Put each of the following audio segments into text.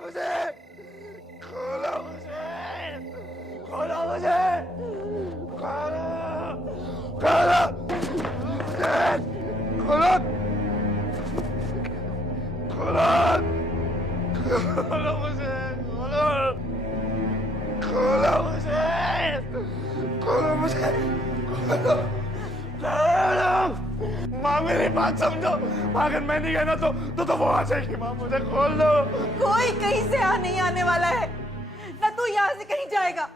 मुझे, खोलो मुझे, खोलो मुझे, खोलो, खोलो मुझे, खोलो, खोलो, खोलो मुझे, खोलो, खोलो मुझे, खोलो मुझे, खोलो। माँ मेरी बात समझो, अगर मैं नहीं गया ना तो वो आ जाएगी। माँ मुझे खोल दो। कोई कहीं से नहीं आने वाला है ना, तू यहाँ से कहीं जाएगा।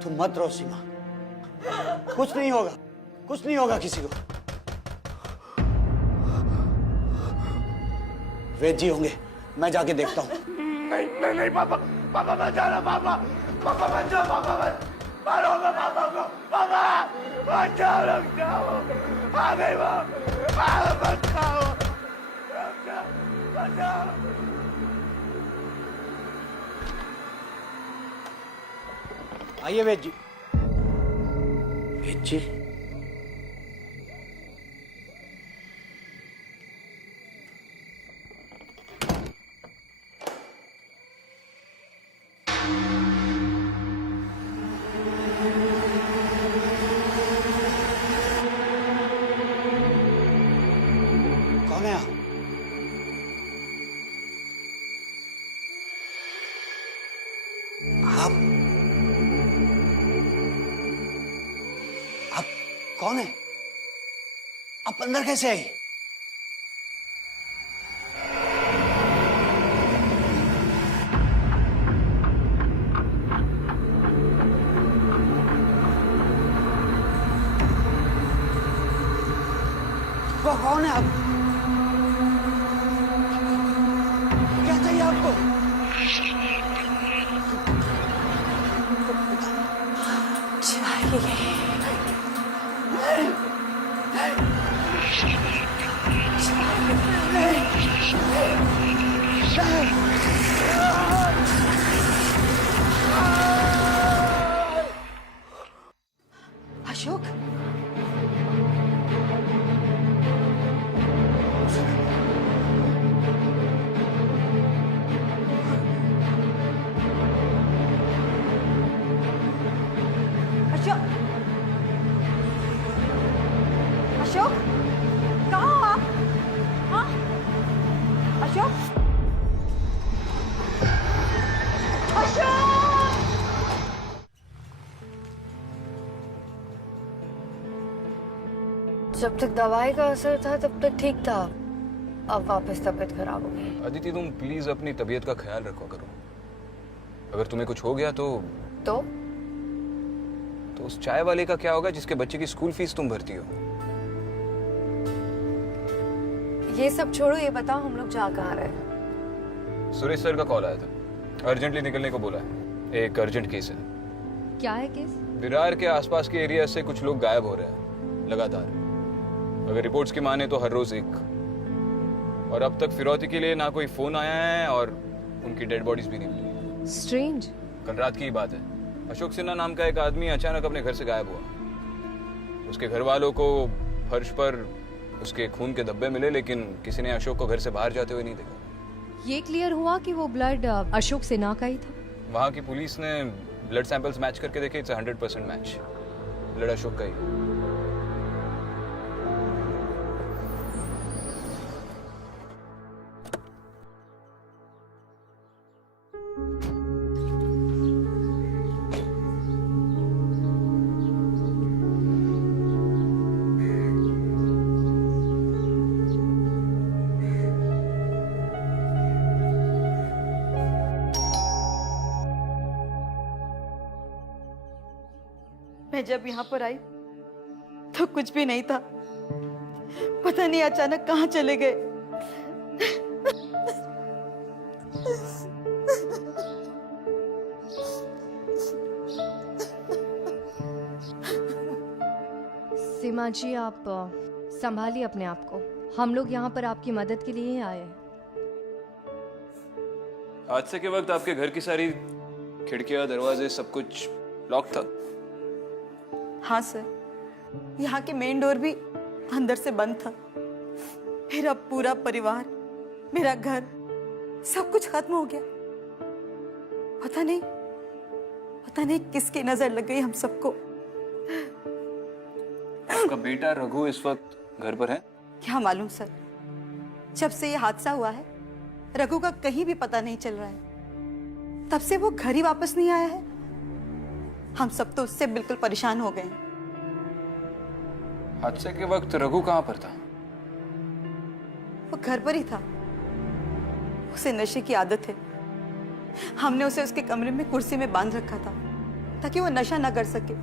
तुम मत रो सीमा, कुछ नहीं होगा, कुछ नहीं होगा किसी को। वेद जी होंगे, मैं जाके देखता हूँ। नहीं नहीं नहीं पापा, पापा मत जाना, पापा, पापा मत जाओ, पापा मत मारो पापा को, पापा मत जाओ, रुक जाओ, आ गई वो, मत जाओ, रुक जाओ, मत जाओ। आइए वेद जी। वेद जी, कौन है आप? आप कौन है? आप अंदर कैसे आई? वो कौन है आप? क्या चाहिए आपको? अशोक, अशोक, अशोक, कहाँ हो आप? हाँ, अशोक, अशोक। जब तक दवाई का असर था तब तक ठीक था, अब वापस तबीयत खराब हो गई। अदिति तुम प्लीज अपनी तबीयत का ख्याल रखो करो। अगर तुम्हें कुछ हो गया तो उस चाय वाले का क्या होगा जिसके बच्चे की स्कूल फीस तुम भरती हो? ये सब छोड़ो, ये बताओ हम लोग जा कहाँ रहे? सुरेश सर का कॉल आया था, अर्जेंटली निकलने को बोला है। एक अर्जेंट केस है। क्या है केस? विरार के आसपास के एरिया से कुछ लोग गायब हो रहे हैं लगातार। अगर रिपोर्ट्स की माने तो हर रोज एक। और अब तक फिरौती के लिए ना कोई फोन आया है और उनकी डेड बॉडीज भी नहीं मिली। स्ट्रेंज। कल रात की ही बात है। अशोक सिन्हा नाम का एक आदमी अचानक अपने घर से गायब हुआ। उसके घर वालों को फर्श पर उसके खून के धब्बे मिले, लेकिन किसी ने अशोक को घर से बाहर जाते हुए नहीं देखा। ये क्लियर हुआ कि वो ब्लड अशोक सिन्हा का ही था? वहां की पुलिस ने ब्लड सैंपल्स मैच करके देखे, इट्स 100% मैच। ब्लड अशोक का ही। मैं जब यहाँ पर आई तो कुछ भी नहीं था, पता नहीं अचानक कहाँ चले गए। सीमा जी, आप संभालिए अपने आप को। हम लोग यहाँ पर आपकी मदद के लिए ही आए हैं। हादसे के वक्त आपके घर की सारी खिड़कियां, दरवाजे, सब कुछ लॉक था? हाँ सर, यहाँ के मेन डोर भी अंदर से बंद था। फिर अब पूरा परिवार मेरा घर, सब कुछ खत्म हो गया। पता नहीं किसकी नजर लग गई हम सबको। आपका बेटा रघु इस वक्त घर पर है? क्या मालूम सर, जब से ये हादसा हुआ है रघु का कहीं भी पता नहीं चल रहा है। तब से वो घर ही वापस नहीं आया है। हम सब तो उससे बिल्कुल परेशान हो गए हैं। हादसे के वक्त रघु कहाँ पर था? वो घर पर ही था। उसे नशे की आदत है। हमने उसे उसके कमरे में कुर्सी में बांध रखा था ताकि वो नशा ना कर सके।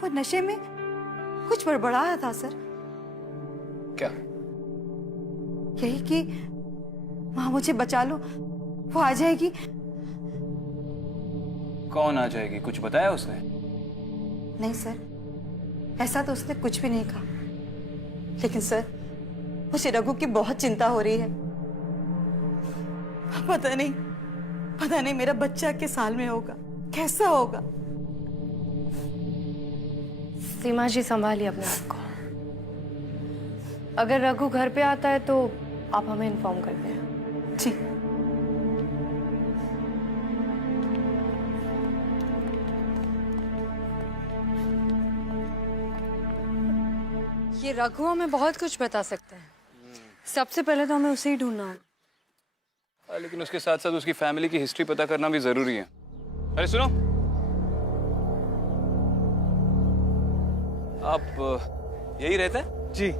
वो नशे में कुछ बड़बड़ाया था सर। क्या? यही कि माँ मुझे बचा लो, वो आ जाएगी। कौन आ जाएगी? कुछ बताया उसने? नहीं सर, ऐसा तो उसने कुछ भी नहीं कहा। लेकिन सर, मुझे रघु की बहुत चिंता हो रही है। पता नहीं मेरा बच्चा किस हाल में होगा, कैसा होगा। सीमा जी संभालिए अपने आप को। अगर रघु घर पे आता है तो आप हमें इन्फॉर्म कर दें। जी। ये रघु हमें बहुत कुछ बता सकते हैं। सबसे पहले तो हमें उसे ही ढूंढना होगा। लेकिन उसके साथ साथ उसकी फैमिली की हिस्ट्री पता करना भी जरूरी है। अरे सुनो, आप यही रहते हैं? जी।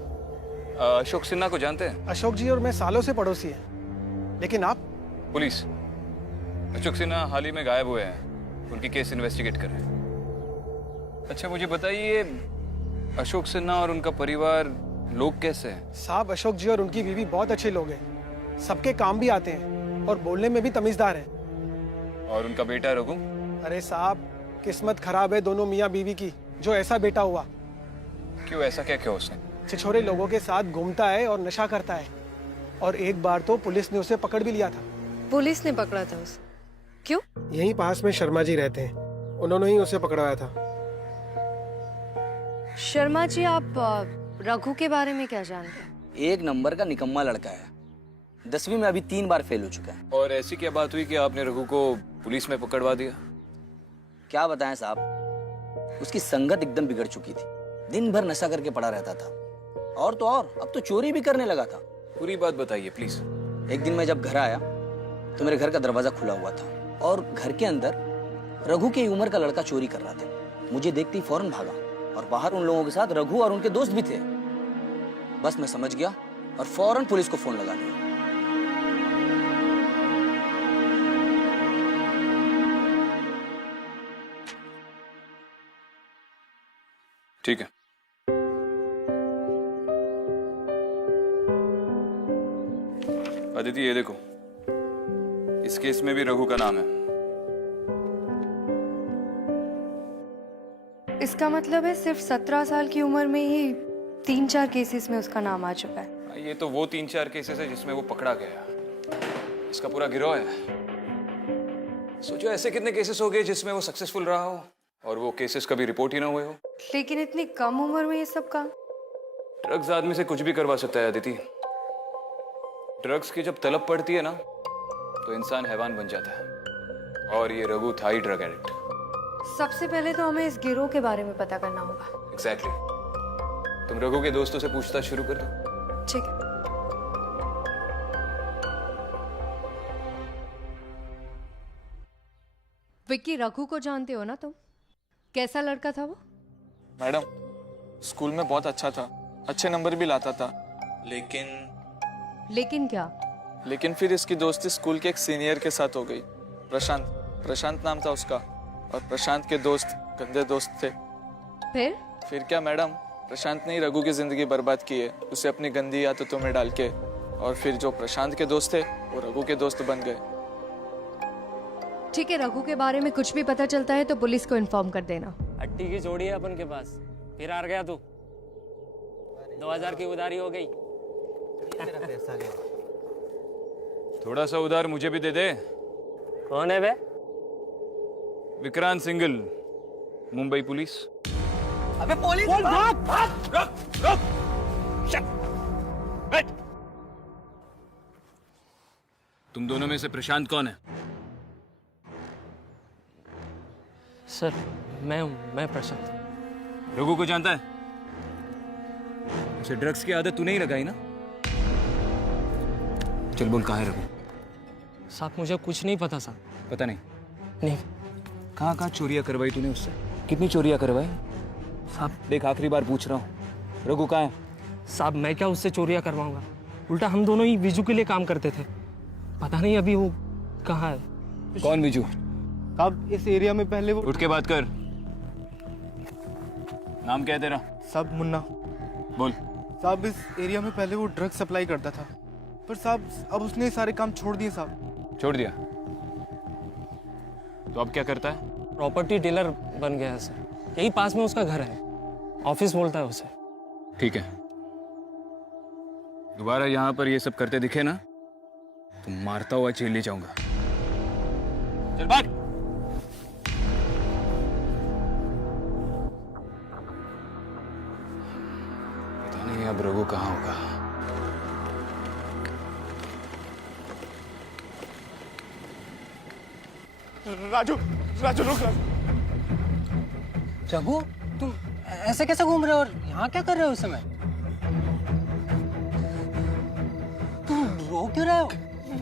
अशोक सिन्हा को जानते हैं? अशोक जी और मैं सालों से पड़ोसी हैं। लेकिन आप? पुलिस। अशोक सिन्हा हाल ही में गायब हुए हैं। उनकी केस इन्वेस्टिगेट कर रहे हैं। अच्छा मुझे बताइए, अशोक सिन्हा और उनका परिवार लोग कैसे हैं? साहब, अशोक जी और उनकी बीवी बहुत अच्छे लोग हैं। सबके काम भी आते हैं और बोलने में भी तमीजदार हैं। और उनका बेटा रघु? अरे साहब, किस्मत खराब है दोनों मियाँ बीवी की, जो ऐसा बेटा हुआ। क्यों? ऐसा क्या किया उसने? छिछोरे लोगों के साथ घूमता है और नशा करता है। और एक बार तो पुलिस ने उसे पकड़ भी लिया था। पुलिस ने पकड़ा था उसे? क्यों? यहीं पास में शर्मा जी रहते हैं, उन्होंने ही उसे पकड़वाया था। शर्मा जी, आप रघु के बारे में क्या जानते हैं? एक नंबर का निकम्मा लड़का है। 10वीं में अभी 3 बार फेल हो चुका है। और ऐसी क्या बात हुई कि आपने रघु को पुलिस में पकड़वा दिया? क्या बताएं साहब, उसकी संगत एकदम बिगड़ चुकी थी। दिन भर नशा करके पड़ा रहता था। और तो और, अब तो चोरी भी करने लगा था। पूरी बात बताइए प्लीज। एक दिन मैं जब घर आया तो मेरे घर का दरवाजा खुला हुआ था और घर के अंदर रघु की उम्र का लड़का चोरी कर रहा था। मुझे देखते ही फौरन भागा और बाहर उन लोगों के साथ रघु और उनके दोस्त भी थे। बस मैं समझ गया और फौरन पुलिस को फोन लगा दिया। ठीक है। अदिति, ये देखो, इस केस में भी रघु का नाम है। इसका मतलब है सिर्फ 17 साल की उम्र में ही 3-4 केसेस में उसका नाम आ चुका है। ये तो वो 3-4 केसेस है जिसमें वो पकड़ा गया। इसका पूरा गिरोह है। सोचो ऐसे कितने केसेस हो गए जिसमें वो सक्सेसफुल रहा हो और वो केसेस कभी रिपोर्ट ही ना हुए हो। लेकिन इतनी कम उम्र में ये सब काम? ड्रग्स आदमी से कुछ भी करवा सकता है अदिति। ड्रग्स की जब तलब पड़ती है ना तो इंसान हैवान बन जाता है। और ये रघु था ही ड्रग एडिक्ट। सबसे पहले तो हमें इस गिरोह के बारे में पता करना होगा। एग्जैक्टली। तुम रघु के दोस्तों से पूछताछ शुरू कर दो। ठीक है। विक्की, रघु को जानते हो ना तुम? कैसा लड़का था वो? मैडम, स्कूल में बहुत अच्छा था, अच्छे नंबर भी लाता था। लेकिन क्या? लेकिन फिर इसकी दोस्ती स्कूल के एक सीनियर के साथ हो गई। प्रशांत नाम था उसका। और प्रशांत के दोस्त गंदे दोस्त थे। फिर क्या मैडम, प्रशांत ने ही रघु की जिंदगी बर्बाद की है, उसे अपनी गंदी आदतों में डाल के। और फिर जो प्रशांत के दोस्त थे वो रघु के दोस्त बन गए। ठीक है, रघु के बारे में कुछ भी पता चलता है तो पुलिस को इन्फॉर्म कर देना। हट्टी की जोड़ी है अपन के पास। फिर हार गया तू। 2000 की उधारी हो गई। थोड़ा सा उधार मुझे भी दे दे। कौन है बे? विक्रांत सिंगल, मुंबई पुलिस। अबे पुलिस! भाग! रुक! शट! बैठ! दोनों में से प्रशांत कौन है? सर मैं प्रशांत। रघु को जानता है? उसे ड्रग्स की आदत तूने ही लगाई ना? चल बोल, कहाँ है रघु? साहब मुझे कुछ नहीं पता साहब। पता नहीं? नहीं कहाँ कहाँ चोरियां करवाई तूने उससे? कितनी चोरियां करवाई? साहब। देख, आखिरी बार पूछ रहा हूँ, रघु कहाँ है? साहब मैं क्या उससे चोरियां करवाऊंगा? उल्टा हम दोनों ही विजू के लिए काम करते थे। पता नहीं अभी वो कहाँ है। कौन विजू? साहब इस एरिया में पहले वो उठ के बात कर। नाम क्या है तेरा? साहब मुन्ना। बोल। साहब इस एरिया में पहले वो ड्रग सप्लाई करता था, पर साहब अब उसने सारे काम छोड़ दिए साहब। छोड़ दिया? तो अब क्या करता है? प्रॉपर्टी डीलर बन गया है सर। यही पास में उसका घर है, ऑफिस बोलता है उसे। ठीक है, दोबारा यहाँ पर ये सब करते दिखे ना तो मारता हुआ जेल ले जाऊंगा। चल भाग। पता नहीं अब रघु कहाँ होगा। राजू राजू रुक। रघु, तुम ऐसे कैसे घूम रहे हो और यहाँ क्या कर रहे हो इस समय? तुम रो क्यों रहे हो?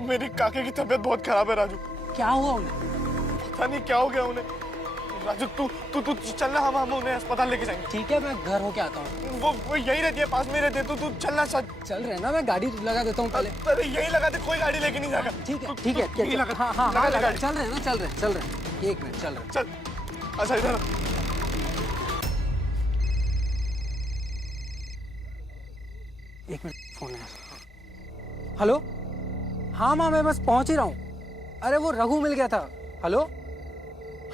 मेरी काके की तबीयत बहुत खराब है राजू। क्या हुआ उन्हें? पता नहीं क्या हो गया उन्हें। राजू तू तू तू चलना, हम उन्हें अस्पताल लेके जाएंगे। ठीक है, मैं घर होके आता हूँ। वो यही रहती है, पास में रहती है। तू चलना। चल रहे ना, मैं गाड़ी लगा देता हूँ पहले। अरे यही लगा दे, कोई गाड़ी लेके नहीं जाएगा। ठीक है ठीक है, यही लगा। हाँ हाँ लगा हाँ, ले गाड़ी। चल रहे ना, चल रहे। एक मिनट, चल रहे। चल। अच्छा इधर एक मिनट, फोन है। हेलो, हाँ माँ मैं बस पहुंच ही रहा हूँ। अरे वो रघु मिल गया था। हेलो,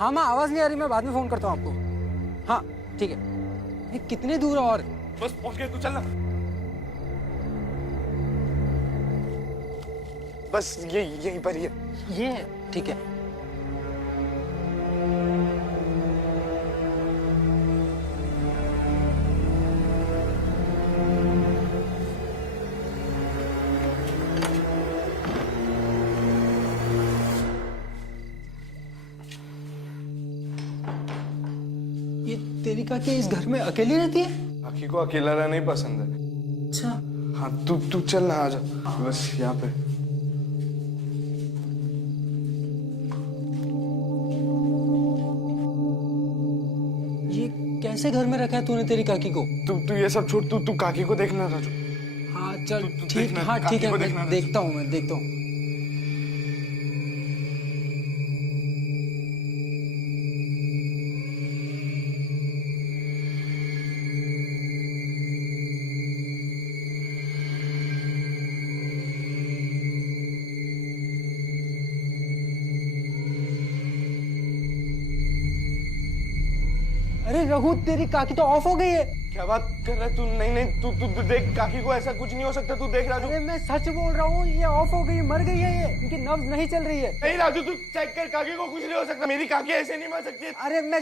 हाँ माँ आवाज नहीं आ रही, मैं बाद में फोन करता हूँ आपको। हाँ ठीक है। ये कितनी दूर है और? बस पहुंच गए, तू चलना। बस यहीं पर ही है। ये ठीक है। ये तेरी काकी इस घर में अकेली रहती है? काकी को अकेला रहना ही पसंद है। अच्छा। हाँ तू चल ना, आ जा बस यहाँ पे। ये कैसे घर में रखा है तूने तेरी काकी को? तू ये सब छोड़, तू काकी को देखना राजू। हाँ चल तू ठीक, देखना, हाँ ठीक काकी है, को मैं देखना, देखता हूँ। अरे रघु, तेरी काकी तो ऑफ हो गई है। क्या बात कर रहा है तू? नहीं तू देख, काकी को ऐसा कुछ नहीं हो सकता। तू देख राजू। अरे मैं सच बोल रहा हूँ, ये ऑफ हो गई, मर गई है। ये इनकी नब्ज नहीं चल रही है। नहीं राजू, तू चेक कर, काकी को कुछ नहीं हो सकता। मेरी काकी ऐसे नहीं मर सकती। अरे मैं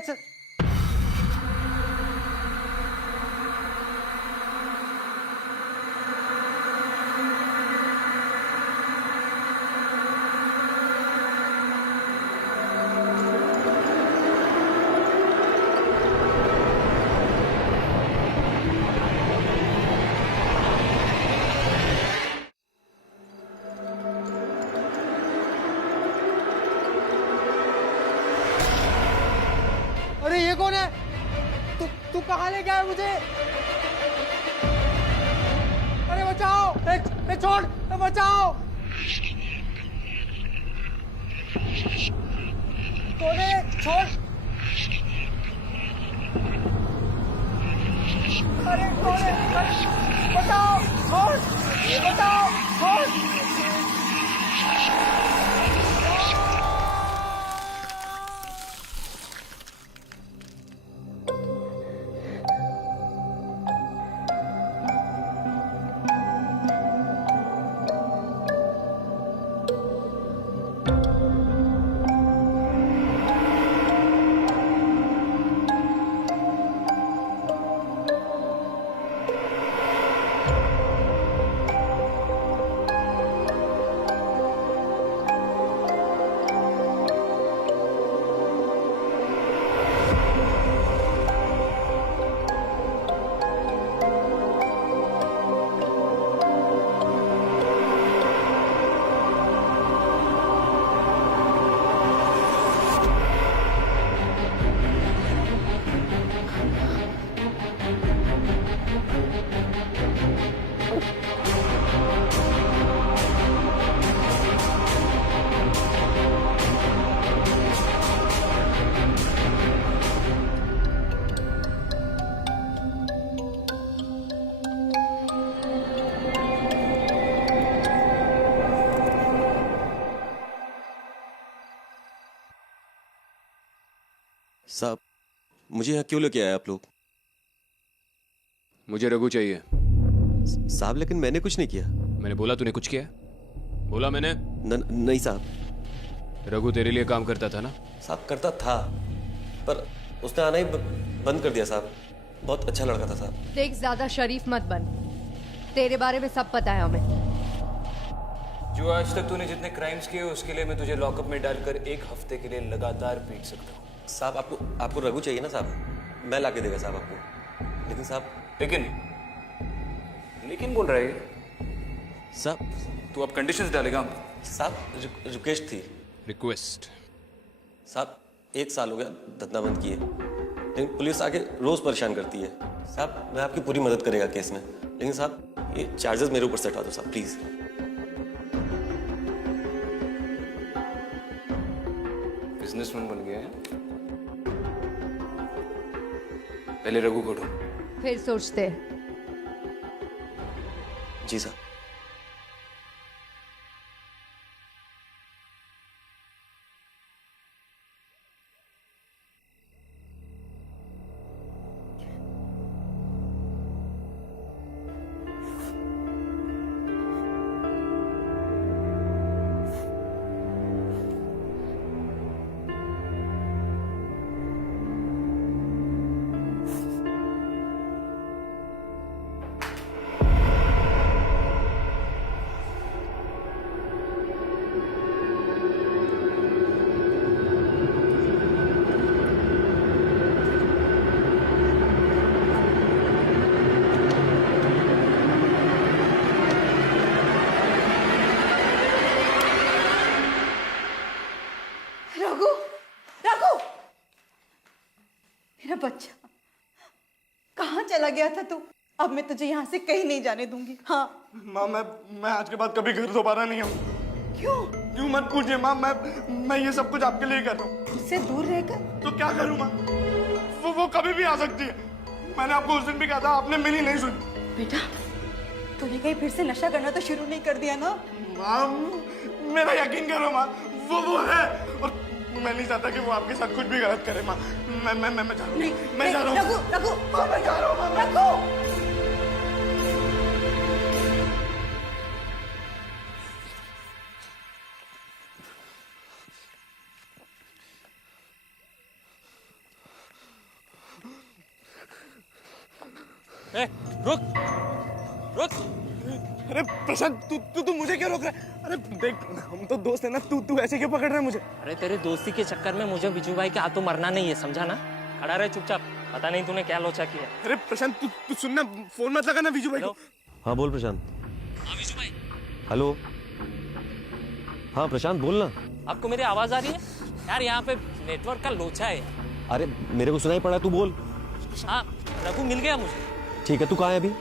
अरे ये कौन है? तू कहाँ ले गया मुझे? अरे बचाओ, छोड़, बचाओ। कौन है? छोड़। अरे कौन है? बचाओ, छोड़, छोड़। मुझे यहाँ क्यों लेके आए आप लोग? मुझे रघु चाहिए। साहब लेकिन मैंने कुछ नहीं किया। मैंने बोला तूने कुछ किया? बोला मैंने? नहीं साहब। रघु तेरे लिए काम करता था ना? साहब करता था, पर उसने आना ही बंद कर दिया साहब। बहुत अच्छा लड़का था साहब। देख, ज्यादा शरीफ मत बन। तेरे बारे में सब पता है हमें। जो आज तक तूने जितने क्राइम्स किए उसके लिए मैं तुझे लॉकअप में डालकर 1 हफ्ते के लिए लगातार पीट सकता हूँ। साहब आपको रघु चाहिए ना साहब? मैं ला के देगा साहब आपको। लेकिन साहब लेकिन बोल रहा है साहब। तू अब कंडीशंस डालेगा? साहब रिक्वेस्ट थी। रिक्वेस्ट? साहब 1 साल हो गया धंधा बंद किए, लेकिन पुलिस आके रोज परेशान करती है। साहब मैं आपकी पूरी मदद करेगा केस में, लेकिन साहब ये चार्जेस मेरे ऊपर से हटा दो साहब प्लीज। बिजनेसमैन बन गया है। पहले रघु को ढूंढ। फिर सोचते हैं। जी साहब। रघु, रघु, मेरा बच्चा, कहाँ चला गया था तू? अब मैं तुझे यहाँ से कहीं नहीं जाने दूंगी। हाँ माँ, मैं आज के बाद कभी घर दोबारा नहीं आऊँ। क्यों मत पूछिए माँ। मैं ये सब कुछ आपके लिए कर रहा हूँ। उससे दूर रहकर? तो क्या करूँ माँ? वो कभी भी आ सकती है। मैंने आपको उस दिन भी कहा था, आपने मेरी नहीं सुनी। बेटा, तूने कहीं फिर से नशा करना तो शुरू नहीं कर दिया ना? माँ मेरा यकीन करो माँ, वो है, और मैं नहीं चाहता कि वो आपके साथ कुछ भी गलत करे माँ। मैं जा रहा हूँ। मैं जा रहा हूँ। रघु, माँ मैं जा रहा हूँ। रघु, रुक रुक। अरे प्रशांत, तू मुझे क्यों रोक रहा है? अरे देख, हम तो दोस्त है ना। तू ऐसे क्यों पकड़ रहा है मुझे? अरे तेरे दोस्ती के चक्कर में मुझे विजू भाई के हाथों मरना नहीं है, समझा ना? खड़ा रहे चुपचाप। पता नहीं तूने क्या लोचा किया। अरे प्रशांत, तू सुनना, फोन मत लगा ना विजू भाई को। हाँ बोल प्रशांत। हाँ विजू भाई। हेलो। हाँ प्रशांत बोलना। आपको मेरी आवाज आ रही है? यार यहाँ पे नेटवर्क का लोचा है। अरे मेरे को सुनाई पड़ा, तू बोल। हाँ रघु मिल गया मुझे। ठीक है, तू कहाँ है अभी?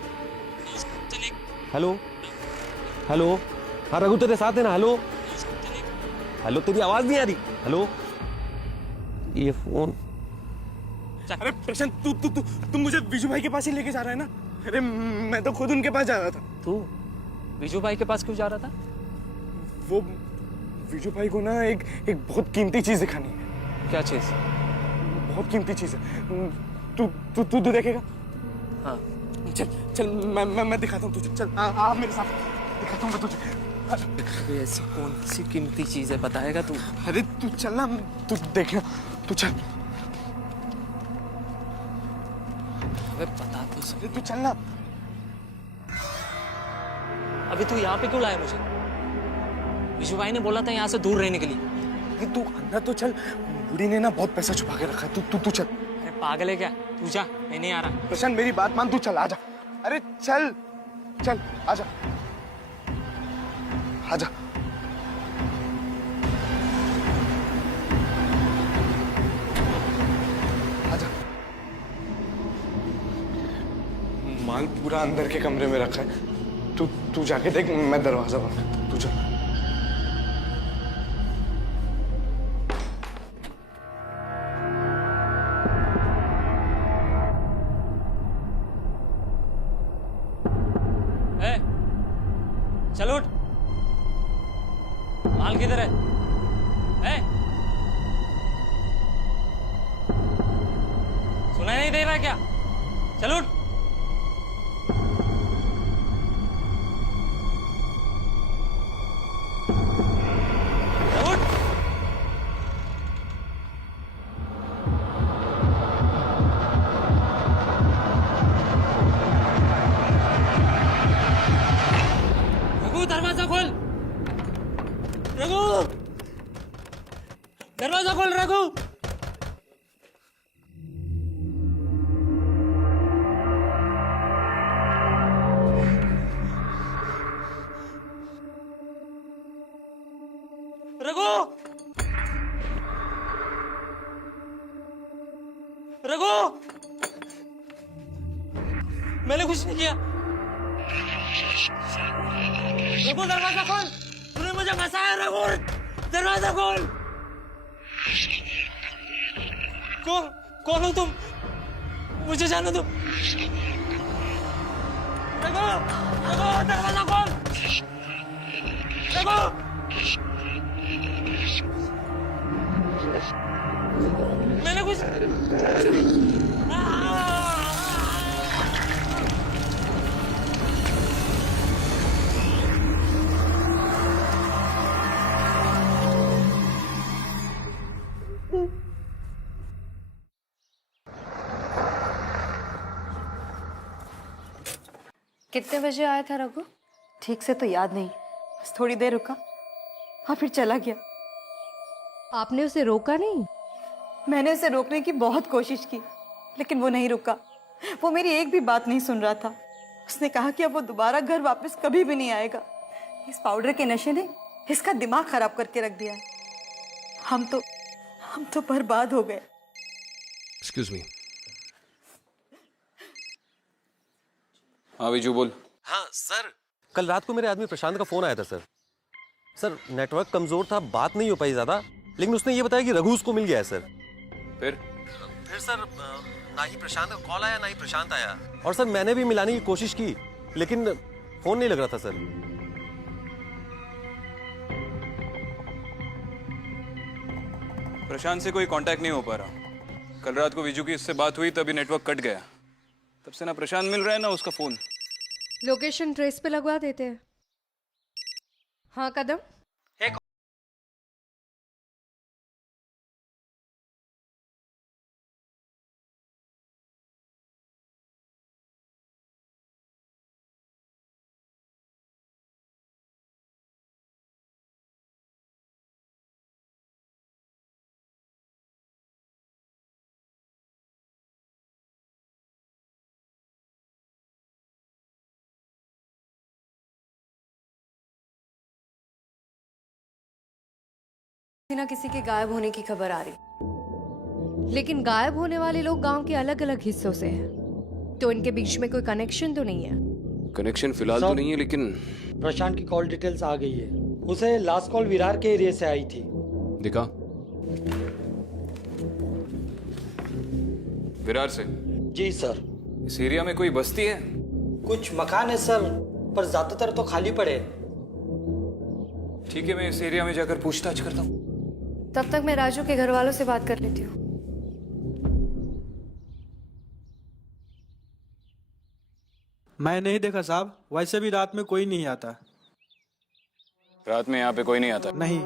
Hello hello. हाँ रघु तेरे साथ है ना? हेलो हेलो, तेरी आवाज नहीं आ रही। हेलो, ये फोन। अरे प्रशांत, तू मुझे विजू भाई के पास ही लेके जा रहा है ना? अरे मैं तो खुद उनके पास जा रहा था। तू विजू भाई के पास क्यों जा रहा था? वो विजू भाई को ना एक बहुत कीमती चीज दिखानी है। क्या चीज? बहुत कीमती चीज है। तू देखेगा? हाँ चल मैं दिखाता हूँ तुझे। चल आ मेरे साथ, दिखाता हूँ मैं तुझे। अबे ऐसी कौन सी कीमती चीज है, बताएगा तू? अरे तू चल ना, तू देखना, तू चल। अबे बता तो सही। तू चल ना। अभी तू यहाँ पे क्यों लाया मुझे? विजू भाई ने बोला था यहाँ से दूर रहने के लिए। तू अंदर तो चल, बूढ़ी ने ना बहुत पैसा छुपा के रखा है। तू चल। अरे पागल है क्या? तू जा, मैं नहीं आ रहा। प्रशांत मेरी बात मान, तू चल, आजा। अरे चल चल, आजा आजा। आजा। माल पूरा अंदर के कमरे में रखा है। तू जाके देख, मैं दरवाजा बंद करता हूं। तू चल। चल उठ। माल किधर है? चलो उठ। उठ। रघु दरवाजा खोल। रघु दरवाजा खोल। रघु रघु रघु मैंने कुछ नहीं किया। रघु दरवाजा खोल। तूने मुझे फंसाया। रघु दरवाजा खोल। कौन हो तुम? मुझे जाने दो। रघु रघु दरवाजा खोल। रघु मैंने कुछ कितने बजे आया था रघु? ठीक से तो याद नहीं, बस थोड़ी देर रुका और फिर चला गया। आपने उसे रोका नहीं? मैंने उसे रोकने की बहुत कोशिश की, लेकिन वो नहीं रुका। वो मेरी एक भी बात नहीं सुन रहा था। उसने कहा कि अब वो दोबारा घर वापस कभी भी नहीं आएगा। इस पाउडर के नशे ने इसका दिमाग खराब करके रख दिया है। हम तो बर्बाद हो गए। Excuse me. हाँ विजू बोल। हाँ सर, कल रात को मेरे आदमी प्रशांत का फोन आया था सर। सर नेटवर्क कमजोर था, बात नहीं हो पाई ज्यादा, लेकिन उसने ये बताया कि रघु उसको मिल गया है सर। फिर सर ना ही प्रशांत का कॉल आया ना ही प्रशांत आया। और सर मैंने भी मिलाने की कोशिश की, लेकिन फोन नहीं लग रहा था सर। प्रशांत से कोई कांटेक्ट नहीं हो पा रहा। कल रात को विजू की इससे बात हुई तभी नेटवर्क कट गया। तब से ना प्रशांत मिल रहा है ना उसका फोन। लोकेशन ट्रेस पे लगवा देते हैं। हाँ कदम। ना किसी के गायब होने की खबर आ रही। लेकिन गायब होने वाले लोग गांव के अलग अलग हिस्सों से हैं, तो इनके बीच में कोई कनेक्शन तो नहीं है। कनेक्शन फिलहाल तो नहीं है, लेकिन प्रशांत की कॉल डिटेल्स आ गई है। उसे लास्ट कॉल विरार के एरिया से आई थी। दिखा। विरार से? जी सर। इस एरिया में कोई बस्ती है? कुछ मकान है सर, पर ज्यादातर तो खाली पड़े। ठीक है, मैं इस एरिया में जाकर पूछताछ करता हूँ। तब तक मैं राजू के घर वालों से बात कर लेती हूँ। मैं नहीं देखा साहब, वैसे भी रात में कोई नहीं आता। रात में यहाँ पे कोई नहीं आता? नहीं।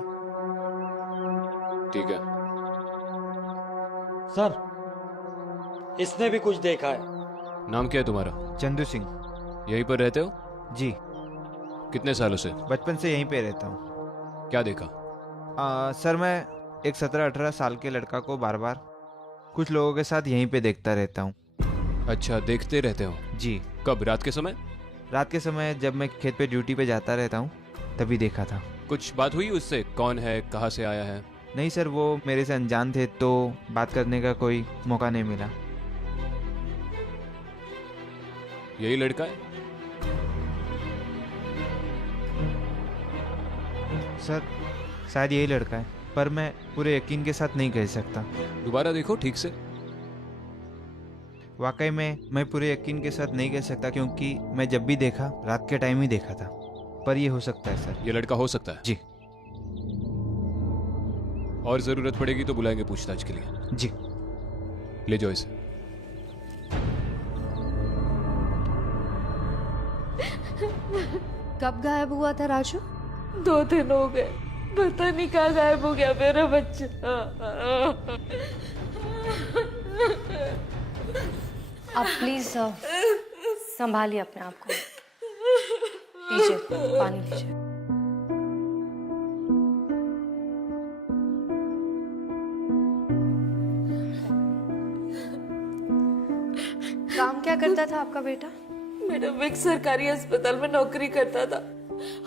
ठीक है सर, इसने भी कुछ देखा है। नाम क्या है तुम्हारा? चंदू सिंह। यहीं पर रहते हो? जी। कितने सालों से? बचपन से यहीं पे रहता हूँ। क्या देखा? सर मैं एक 17-18 साल के लड़का को बार बार कुछ लोगों के साथ यहीं पे देखता रहता हूँ। अच्छा, देखते रहते हो? जी। कब? रात के समय? रात के समय जब मैं खेत पे ड्यूटी पे जाता रहता हूँ तभी देखा था। कुछ बात हुई उससे? कौन है, कहाँ से आया है? नहीं सर, वो मेरे से अनजान थे तो बात करने का कोई मौका नहीं मिला। यही लड़का है? सर शायद यही लड़का है, पर मैं पूरे यकीन के साथ नहीं कह सकता। दोबारा देखो ठीक से। वाकई में मैं पूरे यकीन के साथ नहीं कह सकता, क्योंकि मैं जब भी देखा रात के टाइम ही देखा था। पर ये हो सकता है सर। ये लड़का हो सकता है? जी। और जरूरत पड़ेगी तो बुलाएंगे पूछताछ के लिए। जी। ले जाओ इसे। कब गायब हुआ था राजू? 2 दिन हो गए, पता नहीं कहाँ गायब हो गया मेरा बच्चा। आप प्लीज संभालिए अपने आप को। लीजिए पानी लीजिए। काम क्या करता था आपका बेटा? मैडम एक सरकारी अस्पताल में नौकरी करता था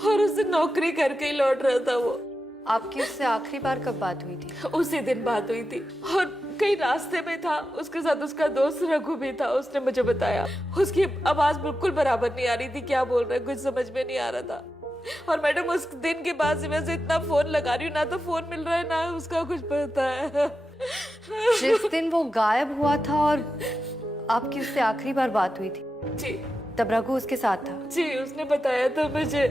और उसे नौकरी करके ही लौट रहा था वो। आपकी उससे आखिरी बार कब बात हुई थी? उसी दिन बात हुई थी और कहीं रास्ते में था, उसके साथ उसका दोस्त रघु भी था। उसने मुझे बताया उसकी आवाज बिल्कुल बराबर नहीं आ रही थी, क्या बोल रहा है कुछ समझ में नहीं आ रहा था। और मैडम उस दिन के बाद से वैसे इतना फोन लगा रही हूँ, ना तो फोन मिल रहा है ना उसका कुछ पता है। जिस दिन वो गायब हुआ था और आपकी उससे आखिरी बार बात हुई थी जी, तब रघु उसके साथ था? जी उसने बताया था मुझे।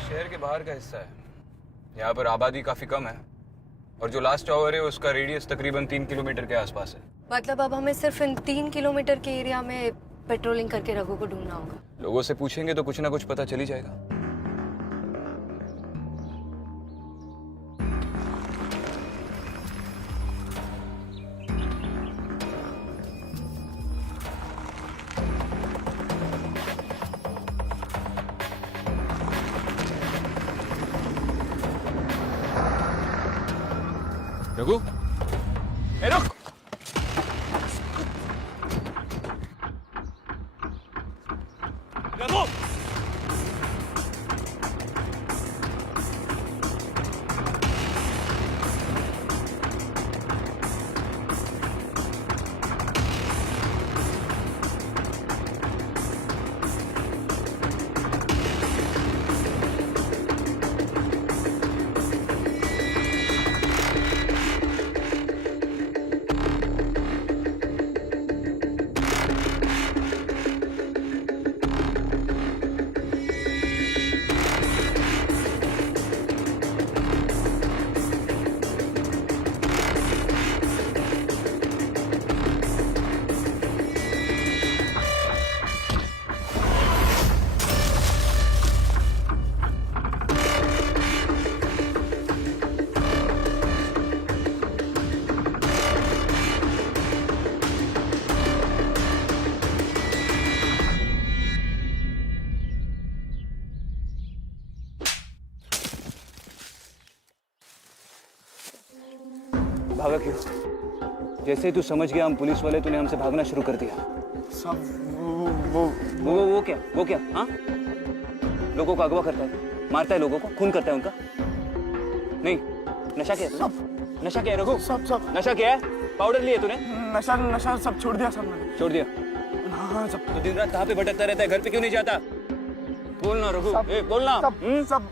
शहर के बाहर का हिस्सा है, यहाँ पर आबादी काफी कम है और जो लास्ट टावर है उसका रेडियस तकरीबन 3 किलोमीटर के आसपास है। मतलब अब हमें सिर्फ इन 3 किलोमीटर के एरिया में पेट्रोलिंग करके रघु को ढूंढना होगा। लोगों से पूछेंगे तो कुछ ना कुछ पता चल ही जाएगा। रघु, ए रुक! रघु! भागा क्यों? जैसे ही तू समझ गया हम पुलिस वाले, तूने हमसे भागना शुरू कर दिया। सब वो क्या हाँ? लोगों को अगवा करता है, मारता है लोगों को, खून करता है उनका। नहीं, नशा किया है? नशा किया है रघु? सब नशा किया है? पाउडर लिया तूने? नशा सब छोड़ दिया सब मैंने। छोड़ दिया? हाँ सब। तो दिन रात कहाँ पे भटकता रहता है, घर पे क्यों नहीं जाता? बोलना रघु, बोलना। सब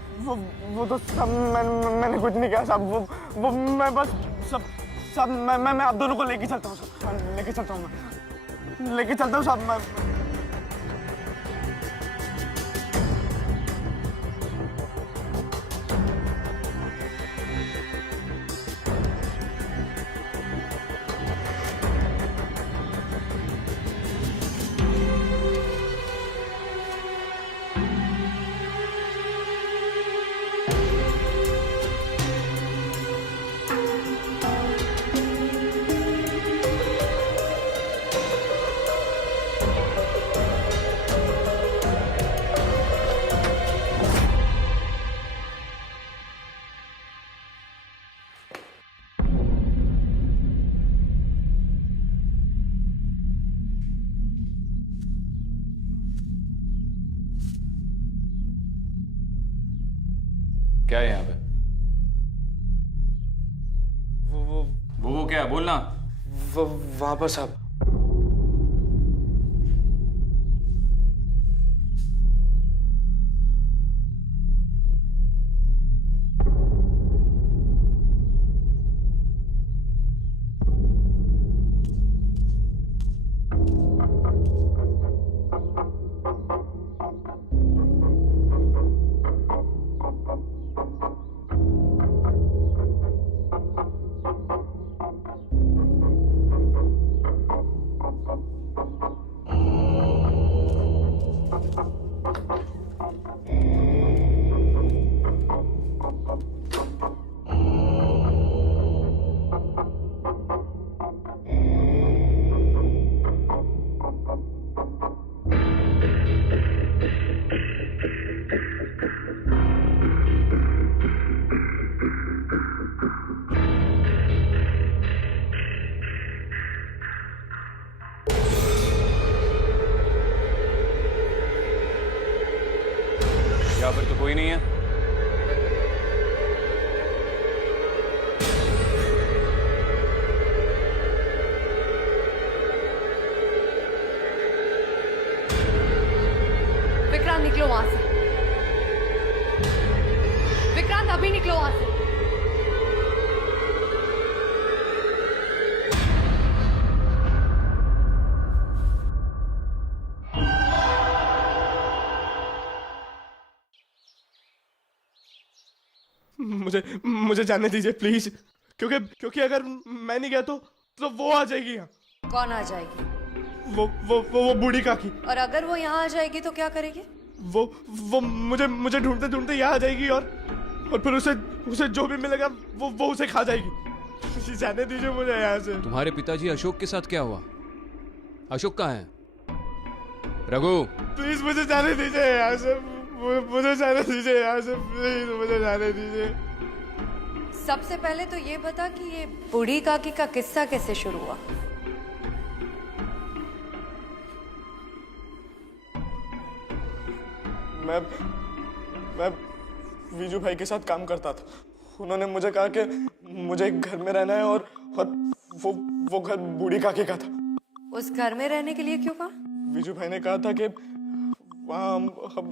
वो तो सब मैंने कुछ नहीं किया। सब वो मैं बस सब मैं आप दोनों को लेके चलता हूँ। सब लेके चलता हूँ सब मैं। क्या है यहाँ पे? वो क्या है, बोलना। वहां पर साहब। कोई नहीं है? विक्रांत निकलो वहां से। विक्रांत अभी निकलो वहां से। मुझे जाने दीजिए प्लीज, क्योंकि अगर मैं नहीं गया तो वो आ जाएगी यहाँ। कौन आ जाएगी? वो बूढ़ी काकी। और अगर वो यहाँ आ जाएगी तो क्या करेगी? वो मुझे ढूंढते ढूंढते यहाँ आ जाएगी और फिर उसे जो भी मिलेगा वो उसे खा जाएगी। जाने दीजिए मुझे यहाँ से। तुम्हारे पिताजी अशोक के साथ क्या हुआ? अशोक कहाँ है? रघु, प्लीज मुझे जाने दीजिए यहाँ से, मुझे जाने दीजिए यहाँ से, प्लीज मुझे जाने दीजिए। सबसे पहले तो ये बता कि ये बूढ़ी काकी का किस्सा कैसे शुरू हुआ? मैं वीजू भाई के साथ काम करता था। उन्होंने मुझे कहा कि मुझे एक घर में रहना है और वो घर बूढ़ी काकी का था। उस घर में रहने के लिए क्यों कहा? वीजू भाई ने कहा था कि वहाँ हम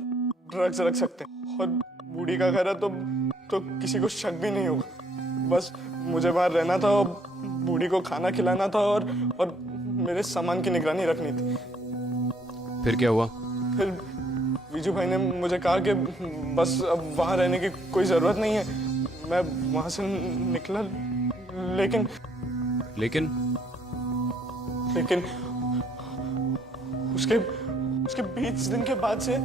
ड्रग्स रख सकते हैं और बूढ़ी का घर है तो किसी को शक भी नहीं होगा। बस मुझे वहाँ रहना था और बूढ़ी को खाना खिलाना था और मेरे सामान की निगरानी रखनी थी। फिर क्या हुआ? फिर वीजू भाई ने मुझे कहा कि बस अब वहाँ रहने की कोई जरूरत नहीं है। मैं वहाँ से निकला, लेकिन उसके 20 दिन के बाद से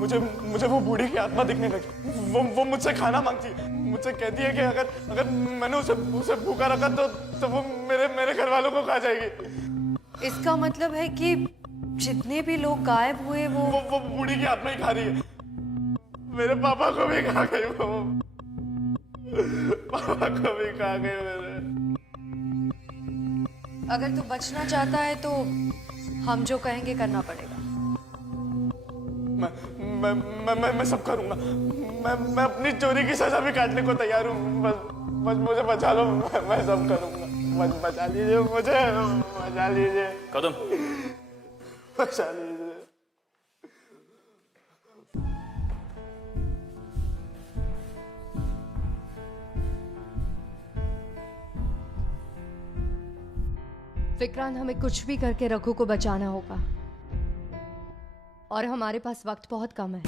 मुझे वो बूढ़ी की आत्मा दिखने लगी। वो मुझसे खाना मांगती है, मुझसे कहती है कि अगर मैंने उसे भूखा रखा तो वो मेरे घर वालों को खा जाएगी। इसका मतलब है कि जितने भी लोग गायब हुए वो बूढ़ी की आत्मा ही खा रही है। मेरे पापा को भी खा गई वो, पापा को भी खा गई मेरे। अगर तू बचना चाहता है तो हम जो कहेंगे करना पड़ेगा। मैं सब करूंगा। मैं अपनी चोरी की सजा भी काटने को तैयार हूँ। बस मुझे बचा लो, मैं सब करूंगा। बचा लीजिए मुझे, बचा लीजिए। कदम बचा लीजिए। विक्रांत, हमें कुछ भी करके रघु को बचाना होगा और हमारे पास वक्त बहुत कम है।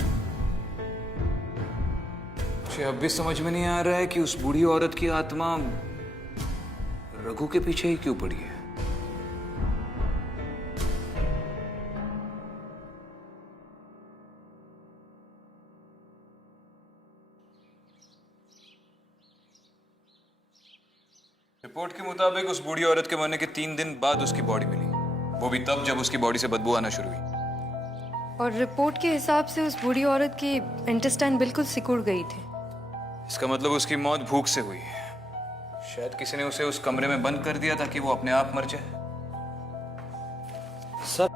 मुझे अब भी समझ में नहीं आ रहा है कि उस बूढ़ी औरत की आत्मा रघु के पीछे ही क्यों पड़ी है। रिपोर्ट के मुताबिक उस बूढ़ी औरत के मरने के 3 दिन बाद उसकी बॉडी मिली, वो भी तब जब उसकी बॉडी से बदबू आना शुरू हुई। और रिपोर्ट के हिसाब से उस बूढ़ी औरत की इंटेस्टाइन बिल्कुल सिकुड़ गई थी। इसका मतलब उसकी मौत भूख से हुई है। शायद किसी ने उसे उस कमरे में बंद कर दिया ताकि वो अपने आप मर जाए। सर,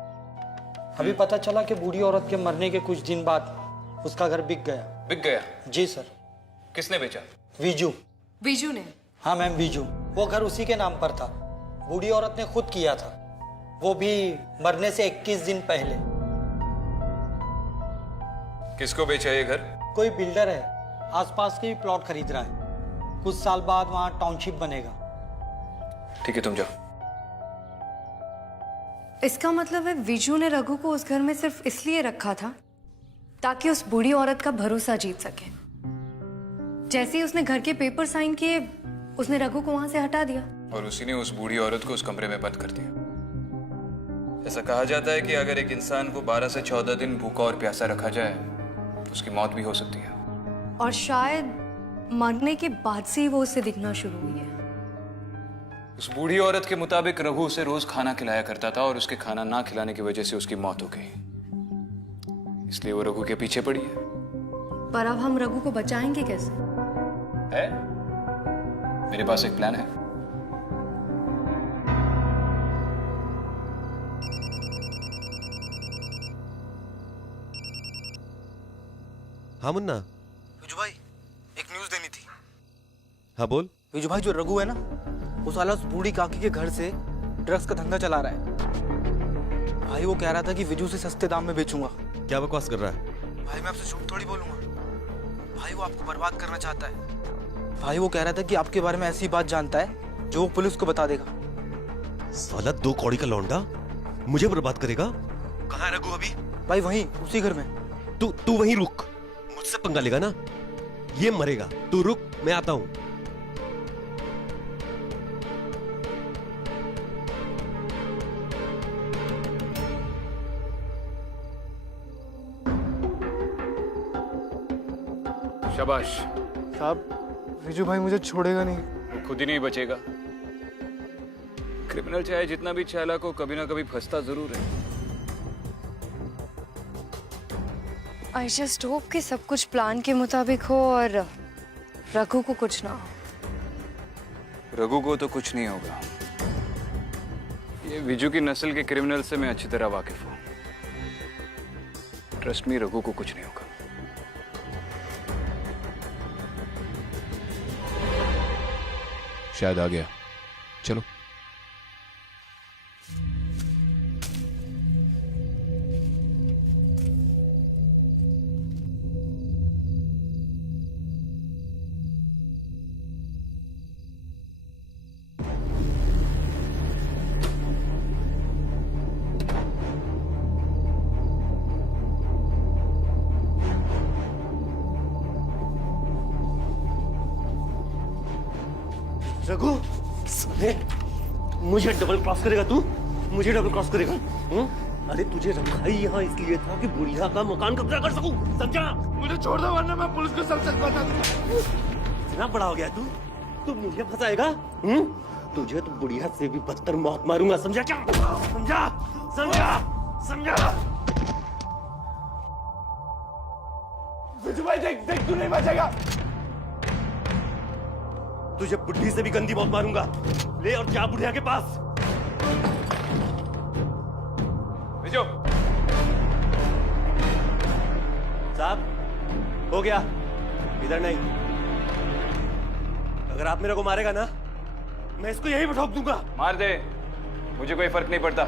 अभी पता चला कि बूढ़ी औरत के मरने के कुछ दिन बाद उसका घर बिक गया। बिक गया? जी सर। किसने बेचा? वीजू। वीजू ने? हाँ मैम, वीजू। वो घर उसी के नाम पर था। बूढ़ी औरत ने खुद किया था, वो भी मरने से 21 दिन पहले। किसको बेचा ये घर? कोई बिल्डर है, आसपास के भी प्लॉट खरीद रहा है। कुछ साल बाद वहां टाउनशिप बनेगा। ठीक है, तुम जाओ। इसका मतलब है वीजू ने रघु को उस घर में सिर्फ इसलिए रखा था ताकि उस बूढ़ी औरत का भरोसा जीत सके। जैसे ही उसने घर के पेपर साइन किए, उसने रघु को वहां से हटा दिया और उसी ने उस बूढ़ी औरत को उस कमरे में बंद कर दिया। ऐसा कहा जाता है कि अगर एक इंसान को 12 से 14 दिन भूखा और प्यासा रखा जाए तो उसकी मौत भी हो सकती है। और शायद मरने के बाद से ही वो उससे दिखना शुरू हुई है। उस बूढ़ी औरत के मुताबिक रघु उसे रोज खाना खिलाया करता था और उसके खाना ना खिलाने की वजह से उसकी मौत हो गई, इसलिए वो रघु के पीछे पड़ी है। पर अब हम रघु को बचाएंगे कैसे? है? मेरे पास एक प्लान है। हाँ मुन्ना, हाँ बोल। विजू भाई, जो रघु है ना, वो साला उस बूढ़ी काकी के घर से ड्रग्स का धंधा चला रहा है। भाई वो कह रहा था कि विजू से सस्ते दाम में बेचूंगा। क्या बकवास कर रहा है? भाई मैं आपसे झूठ थोड़ी बोलूंगा। भाई वो आपको बर्बाद करना चाहता है। भाई वो कह रहा था कि आपके बारे में ऐसी बात जानता है जो वो पुलिस को बता देगा। साला 2 कौड़ी का लौंडा मुझे बर्बाद करेगा। कहाँ है रघु अभी? भाई वहीं उसी घर में। तू वहीं रुक, मुझसे पंगा लेगा ना ये मरेगा। तू रुक, मैं आता हूं। शाबाश। साहब विजू भाई मुझे छोड़ेगा नहीं। वो खुद ही नहीं बचेगा। क्रिमिनल चाहे जितना भी चालाक हो, कभी ना कभी फंसता जरूर है। आई जस्ट होप कि सब कुछ प्लान के मुताबिक हो और रघु को कुछ ना हो। रघु को तो कुछ नहीं होगा। ये विजू की नस्ल के क्रिमिनल से मैं अच्छी तरह वाकिफ हूं। ट्रस्ट मी, रघु को कुछ नहीं होगा। शायद आ गया। चलो। रघु, मुझे डबल क्रॉस करेगा तू? मुझे डबल क्रॉस करेगा? अरे तुझे रखा ही यहाँ इसलिए था कि बुढ़िया का मकान कब्जा कर सकूं, समझा? मुझे छोड़ दो वरना मैं पुलिस को सब सच बता दूंगा। इतना बड़ा हो गया तू मुझे फंसाएगा? तुझे तो बुढ़िया से भी बदतर मौत मारूंगा, समझा क्या? समझा? समझा? समझा? विजू भाई देख तू नहीं बचेगा। तुझे बुढ़ी से भी गंदी मौत मारूंगा। ले और जा बुढ़िया के पास। विजू साहब, हो गया। इधर नहीं। अगर आप मेरे को मारेगा ना, मैं इसको यहीं पे ठोक दूंगा। मार दे, मुझे कोई फर्क नहीं पड़ता।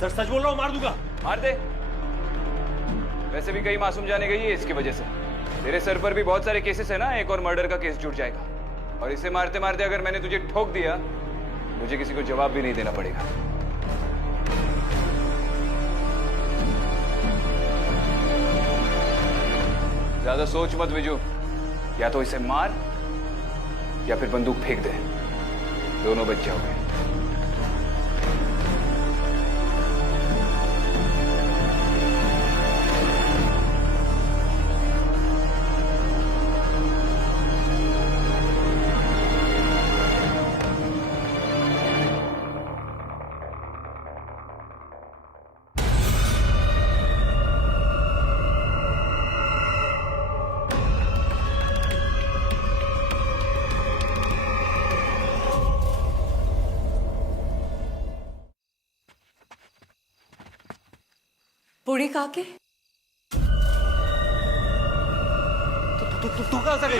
सर सच बोल रहा हूं, मार दूंगा। मार दे। वैसे भी कई मासूम जाने गई है इसकी वजह से। तेरे सर पर भी बहुत सारे केसेस है ना, एक और मर्डर का केस जुड़ जाएगा। और इसे मारते मारते अगर मैंने तुझे ठोक दिया, मुझे किसी को जवाब भी नहीं देना पड़ेगा। ज्यादा सोच मत विजू, या तो इसे मार या फिर बंदूक फेंक दे, दोनों बच जाओगे। बूढ़ी काकी, तू कहां से गई?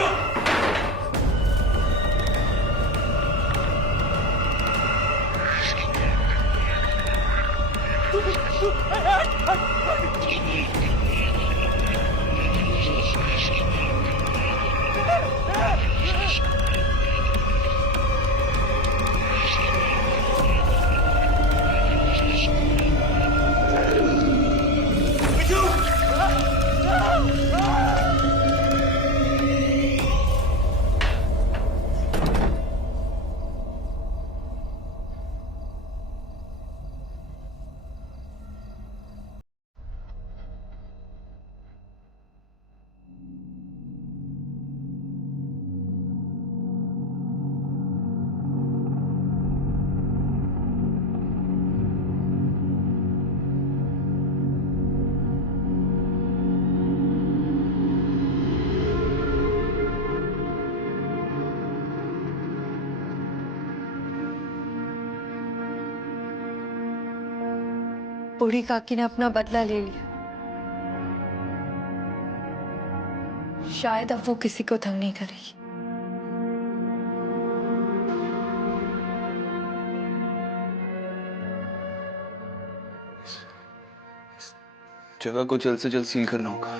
बूढ़ी काकी ने अपना बदला ले लिया। शायद अब वो किसी को तंग नहीं करेगी। जगह को जल्द से जल्द सील करना होगा।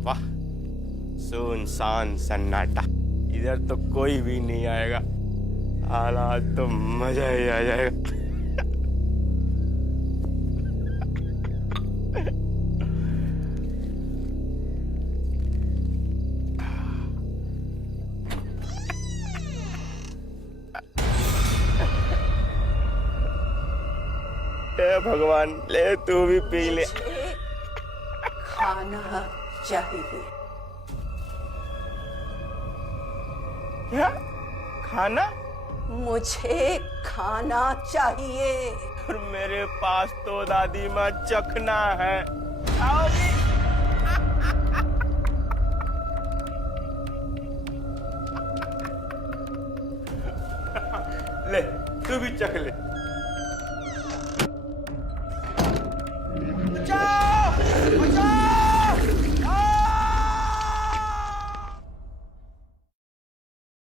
वाह, सुनसान सन्नाटा, इधर तो कोई भी नहीं आएगा। आज तो मजा ही आ जाएगा। हे भगवान, ले तू भी पी ले। खाना चाहिए। क्या खाना? मुझे खाना चाहिए। और मेरे पास तो दादी माँ चखना है। आओगी? ले तू भी चख ले।